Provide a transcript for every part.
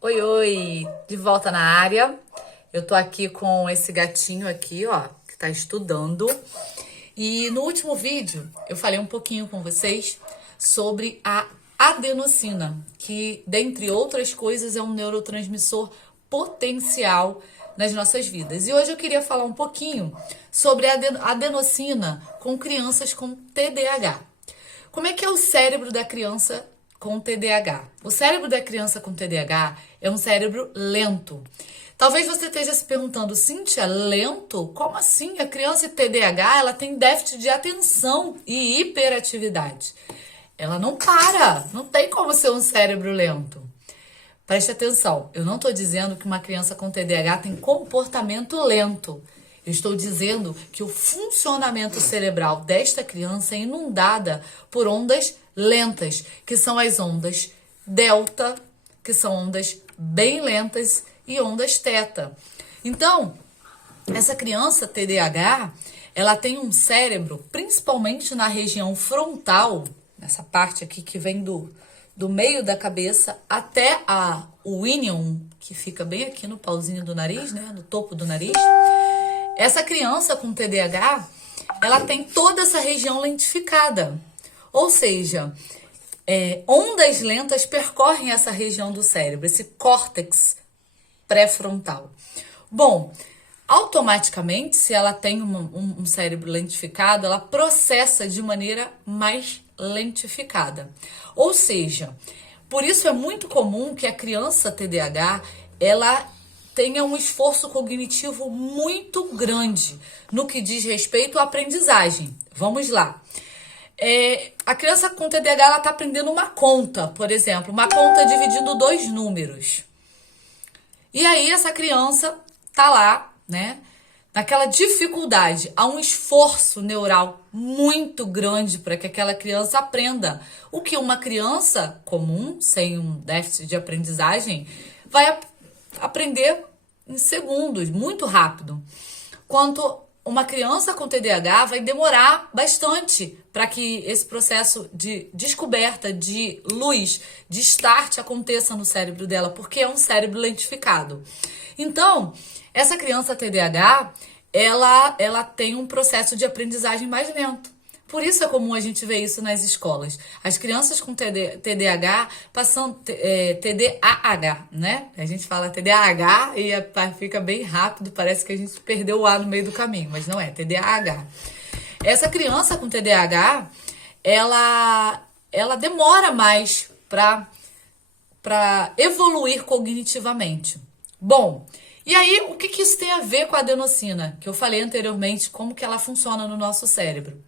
Oi, oi! De volta na área. Eu tô aqui com esse gatinho aqui, ó, que tá estudando. E no último vídeo eu falei um pouquinho com vocês sobre a adenosina, que, dentre outras coisas, é um neurotransmissor potencial nas nossas vidas. E hoje eu queria falar um pouquinho sobre a adenosina com crianças com TDAH. Como é que é o cérebro da criança com TDAH? O cérebro da criança com TDAH é um cérebro lento. Talvez você esteja se perguntando, Cíntia, lento? Como assim? A criança TDAH, ela tem déficit de atenção e hiperatividade. Ela não para, não tem como ser um cérebro lento. Preste atenção, eu não estou dizendo que uma criança com TDAH tem comportamento lento. Eu estou dizendo que o funcionamento cerebral desta criança é inundada por ondas lentas, que são as ondas delta, que são ondas bem lentas, e ondas teta. Então, essa criança TDAH, ela tem um cérebro, principalmente na região frontal, nessa parte aqui que vem do meio da cabeça até o inion, que fica bem aqui no pauzinho do nariz, né, no topo do nariz. Essa criança com TDAH, ela tem toda essa região lentificada. Ou seja, ondas lentas percorrem essa região do cérebro, esse córtex pré-frontal. Bom, automaticamente, se ela tem um cérebro lentificado, ela processa de maneira mais lentificada. Ou seja, por isso é muito comum que a criança TDAH, ela tenha um esforço cognitivo muito grande no que diz respeito à aprendizagem. Vamos lá. A criança com TDAH, ela está aprendendo uma conta, por exemplo, uma conta dividindo dois números. E aí essa criança tá lá, né, naquela dificuldade, há um esforço neural muito grande para que aquela criança aprenda. O que uma criança comum, sem um déficit de aprendizagem, vai aprender em segundos, muito rápido. Quanto uma criança com TDAH vai demorar bastante para que esse processo de descoberta, de luz, de start aconteça no cérebro dela, porque é um cérebro lentificado. Então, essa criança TDAH, ela tem um processo de aprendizagem mais lento. Por isso é comum a gente ver isso nas escolas. As crianças com TDAH passam TDAH, né? A gente fala TDAH e fica bem rápido, parece que a gente perdeu o A no meio do caminho, mas não é, TDAH. Essa criança com TDAH, ela demora mais para evoluir cognitivamente. Bom, e aí o que isso tem a ver com a adenosina? Que eu falei anteriormente, como que ela funciona no nosso cérebro.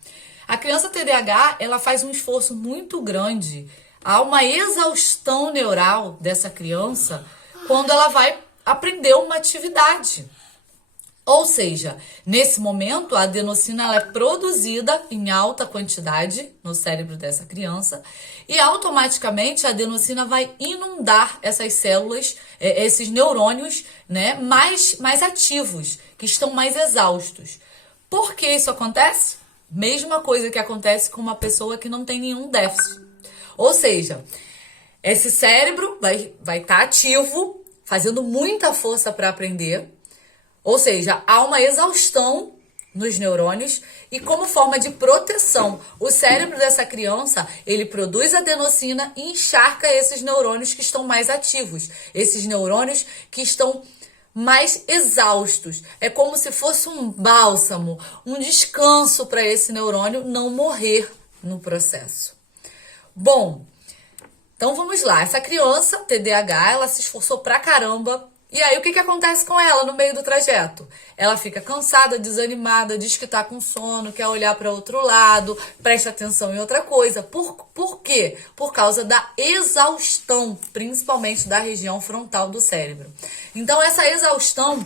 A criança TDAH, ela faz um esforço muito grande, há uma exaustão neural dessa criança quando ela vai aprender uma atividade. Ou seja, nesse momento, a adenosina ela é produzida em alta quantidade no cérebro dessa criança e automaticamente a adenosina vai inundar essas células, esses neurônios, né, mais ativos, que estão mais exaustos. Por que isso acontece? Mesma coisa que acontece com uma pessoa que não tem nenhum déficit. Ou seja, esse cérebro vai estar ativo, fazendo muita força para aprender. Ou seja, há uma exaustão nos neurônios e como forma de proteção, o cérebro dessa criança, ele produz adenosina e encharca esses neurônios que estão mais ativos. Esses neurônios que estão mais exaustos. É como se fosse um bálsamo, um descanso para esse neurônio não morrer no processo. Bom, então vamos lá. Essa criança TDAH, ela se esforçou pra caramba. E aí o que acontece com ela no meio do trajeto? Ela fica cansada, desanimada, diz que tá com sono, quer olhar para outro lado, presta atenção em outra coisa. Por quê? Por causa da exaustão, principalmente da região frontal do cérebro. Então essa exaustão,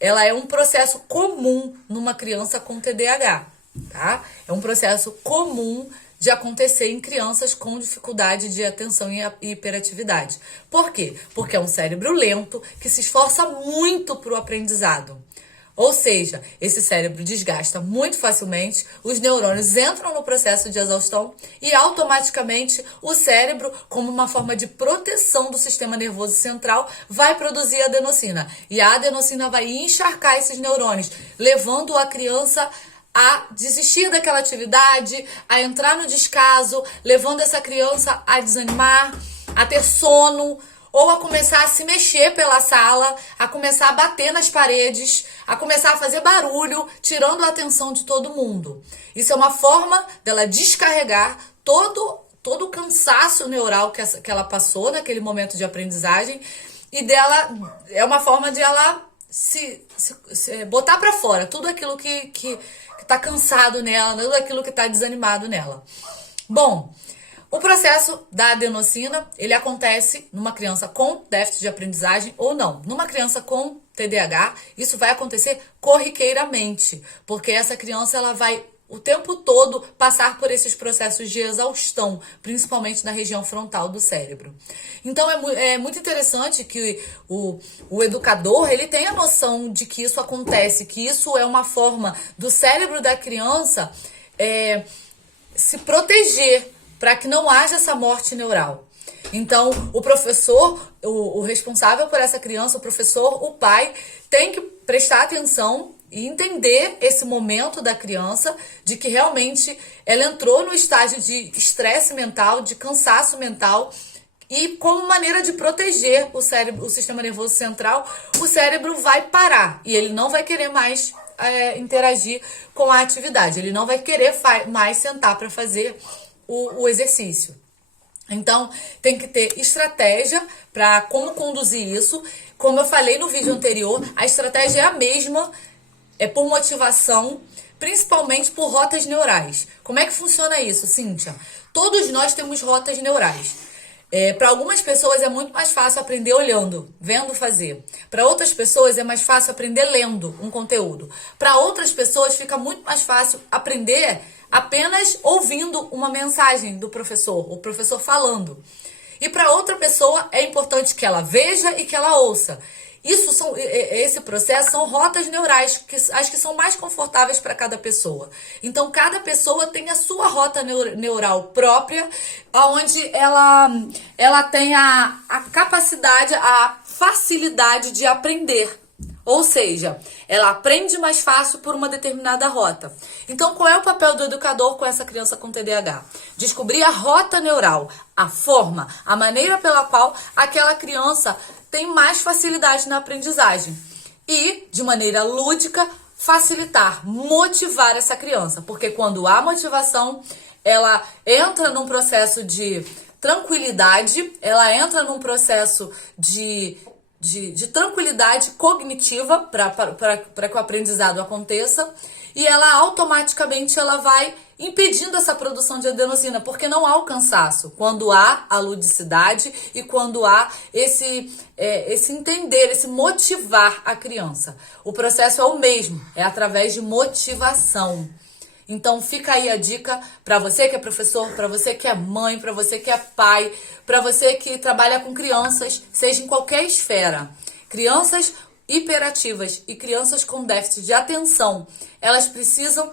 ela é um processo comum numa criança com TDAH, tá? É um processo comum de acontecer em crianças com dificuldade de atenção e hiperatividade. Por quê? Porque é um cérebro lento que se esforça muito para o aprendizado. Ou seja, esse cérebro desgasta muito facilmente, os neurônios entram no processo de exaustão e automaticamente o cérebro, como uma forma de proteção do sistema nervoso central, vai produzir adenosina. E a adenosina vai encharcar esses neurônios, levando a criança a desistir daquela atividade, a entrar no descaso, levando essa criança a desanimar, a ter sono, ou a começar a se mexer pela sala, a começar a bater nas paredes, a começar a fazer barulho, tirando a atenção de todo mundo. Isso é uma forma dela descarregar todo o cansaço neural que ela passou naquele momento de aprendizagem, e dela é uma forma de ela se botar para fora tudo aquilo que tá cansado nela, tudo aquilo que tá desanimado nela. Bom, o processo da adenosina, ele acontece numa criança com déficit de aprendizagem ou não. Numa criança com TDAH, isso vai acontecer corriqueiramente, porque essa criança ela vai o tempo todo passar por esses processos de exaustão, principalmente na região frontal do cérebro. Então é muito interessante que o educador ele tenha a noção de que isso acontece, que isso é uma forma do cérebro da criança se proteger para que não haja essa morte neural. Então, o professor, o responsável por essa criança, o professor, o pai, tem que prestar atenção e entender esse momento da criança, de que realmente ela entrou no estágio de estresse mental, de cansaço mental, e como maneira de proteger o cérebro, o sistema nervoso central, o cérebro vai parar e ele não vai querer mais interagir com a atividade, ele não vai querer mais sentar para fazer o exercício. Então, tem que ter estratégia para como conduzir isso. Como eu falei no vídeo anterior, a estratégia é a mesma, é por motivação, principalmente por rotas neurais. Como é que funciona isso, Cíntia? Todos nós temos rotas neurais. Para algumas pessoas é muito mais fácil aprender olhando, vendo fazer. Para outras pessoas é mais fácil aprender lendo um conteúdo. Para outras pessoas fica muito mais fácil aprender apenas ouvindo uma mensagem do professor, o professor falando. E para outra pessoa é importante que ela veja e que ela ouça. Esse processo são rotas neurais, as que são mais confortáveis para cada pessoa. Então, cada pessoa tem a sua rota neural própria, onde ela tem a capacidade, a facilidade de aprender. Ou seja, ela aprende mais fácil por uma determinada rota. Então, qual é o papel do educador com essa criança com TDAH? Descobrir a rota neural, a forma, a maneira pela qual aquela criança tem mais facilidade na aprendizagem. E, de maneira lúdica, facilitar, motivar essa criança. Porque quando há motivação, ela entra num processo de tranquilidade, ela entra num processo de tranquilidade cognitiva para que o aprendizado aconteça, e ela automaticamente vai impedindo essa produção de adenosina, porque não há o cansaço, quando há a ludicidade e quando há esse entender, esse motivar a criança. O processo é o mesmo, é através de motivação. Então fica aí a dica para você que é professor, para você que é mãe, para você que é pai, para você que trabalha com crianças, seja em qualquer esfera. Crianças hiperativas e crianças com déficit de atenção, elas precisam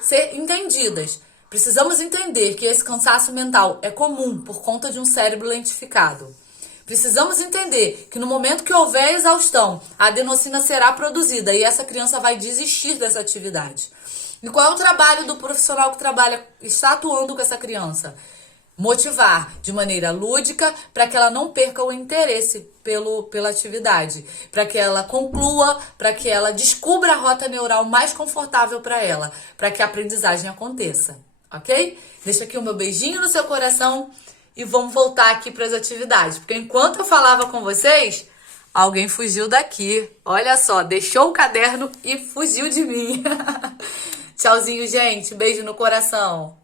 ser entendidas. Precisamos entender que esse cansaço mental é comum por conta de um cérebro lentificado. Precisamos entender que no momento que houver exaustão, a adenosina será produzida e essa criança vai desistir dessa atividade. E qual é o trabalho do profissional que está atuando com essa criança? Motivar de maneira lúdica para que ela não perca o interesse pela atividade, para que ela conclua, para que ela descubra a rota neural mais confortável para ela, para que a aprendizagem aconteça, ok? Deixa aqui o meu beijinho no seu coração e vamos voltar aqui para as atividades, porque enquanto eu falava com vocês, alguém fugiu daqui. Olha só, deixou o caderno e fugiu de mim. Tchauzinho, gente. Beijo no coração.